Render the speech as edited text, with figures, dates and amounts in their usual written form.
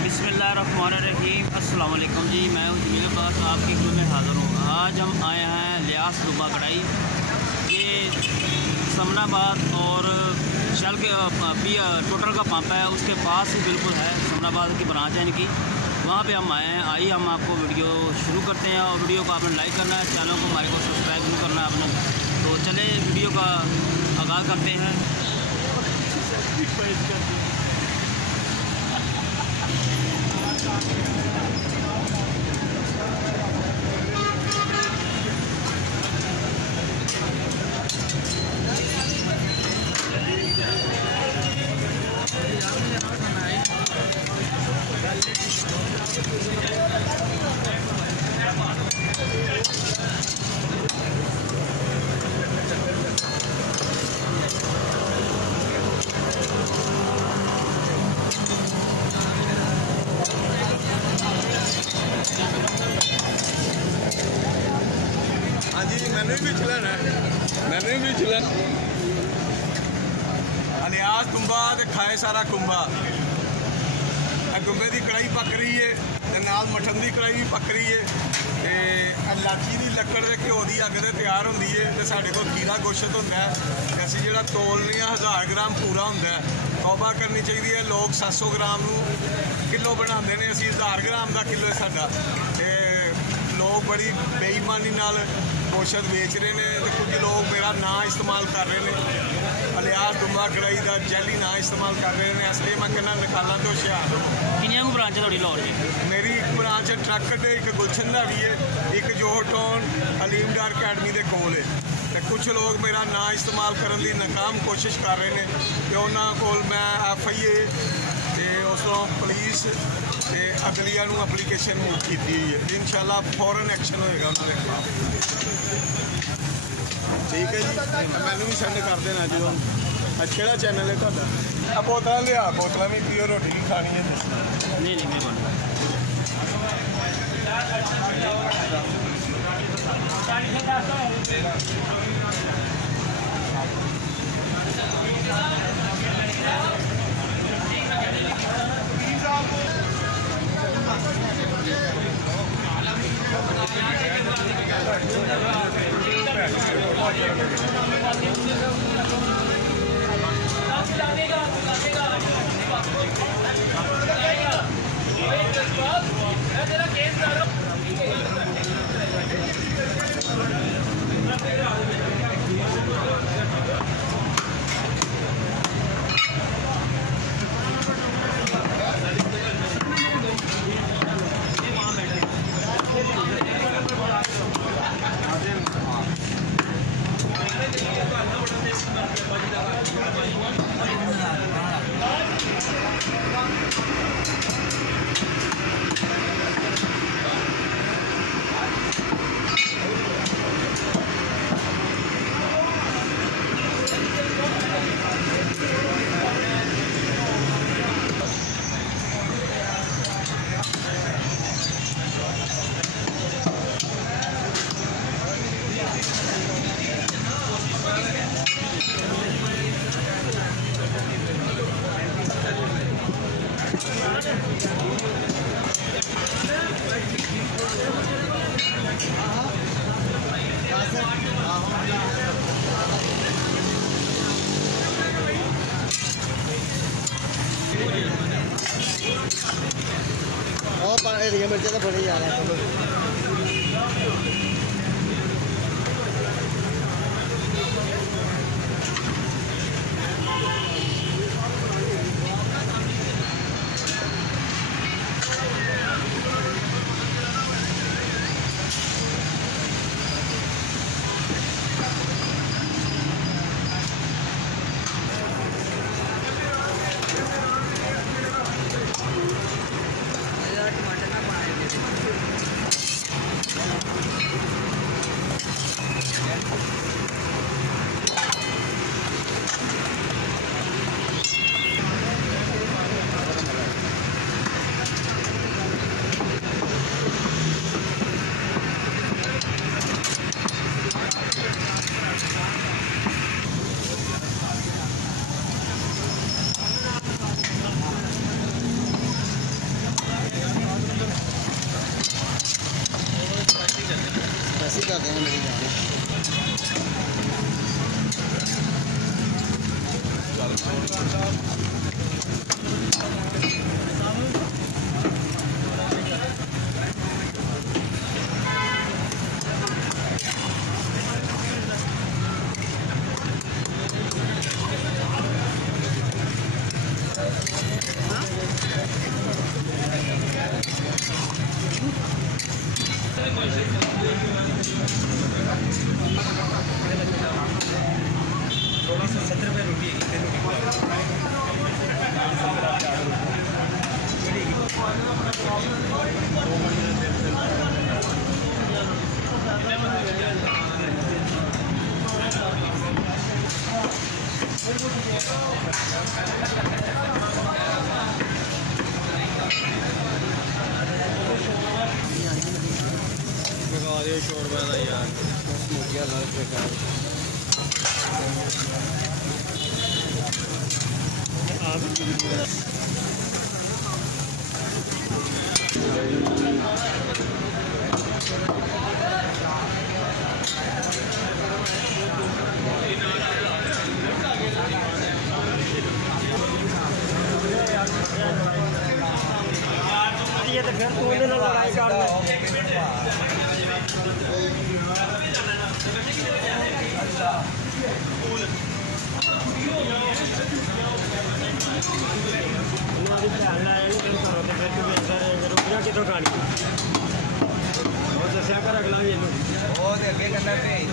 बिस्मिल्लाहिर्रहमानिर्रहीम। अस्सलाम वालेकुम जी, मैं हूं जमील अब्बास, आपकी खिदमत में हाज़िर हूँ। आज हम आए हैं लियास डुबा कढ़ाई, ये समनाबाद और शल के टोटल का पंप है, उसके पास ही बिल्कुल है। समनाबाद की ब्रांच है इनकी, वहाँ पे हम आए हैं। आइए हम आपको वीडियो शुरू करते हैं, और वीडियो को आपने लाइक करना है, चैनल को हमारे को सब्सक्राइब भी करना है आपने। तो चले वीडियो का आगाज़ करते हैं। हाँ जी, मैंने भी चलाना लियास कुंभा ते खाए सारा कुंभा। कुंभे की कढ़ाई पक रही है, नाल मटन की कढ़ाई भी पक रही है। इलाची की लकड़ के घ्यो की अग से तैयार होती है। तो साढ़े को खीरा गोश्त होंगे, असी जो तोलने 1000 ग्राम पूरा होंगे। तौबा करनी चाहिए है। लोग 700 ग्राम किलो बनाते हैं, असी 1000 ग्राम का किलो है साडा। लोग बड़ी बेईमानी नाल गोश्त बेच रहे हैं, तो कुछ लोग मेरा ना इस्तेमाल कर रहे हैं, लियास डुबा कढ़ाई का जैली ना इस्तेमाल कर रहे हैं। इसलिए मैं कहना निकाला तो होशियार हो। किनिया को ब्रांच थोड़ी लाहौर जी? मेरी एक ब्रांच है ट्रक अड्डे, एक गुलशन का भी है, एक जोहर टाउन हलीम डार अकैडमी के कोल है। तो कुछ लोग मेरा ना इस्तेमाल करने की नाकाम कोशिश कर रहे हैं, तो उन्होंने को मैं FIA उस पुलिस अगलिया एप्लीकेशन की हुई है। इंशाल्लाह फौरन एक्शन होएगा उन्होंने खिलाफ। ठीक है जी, मैनू भी सेंड कर देना जो। अच्छा चैनल है तुहाडा? बोतल लिया, बोतल भी पियो, रोटी भी खानी है। नहीं मेहरबानी। मिर्चा तो बड़ी जा रहा है। टमाटर ना बनाए कर देंगे मेरी जान। शोरबा का यार ये तो फिर तूने ना लड़ाई कर कितों खानी दसिया कर अगला भी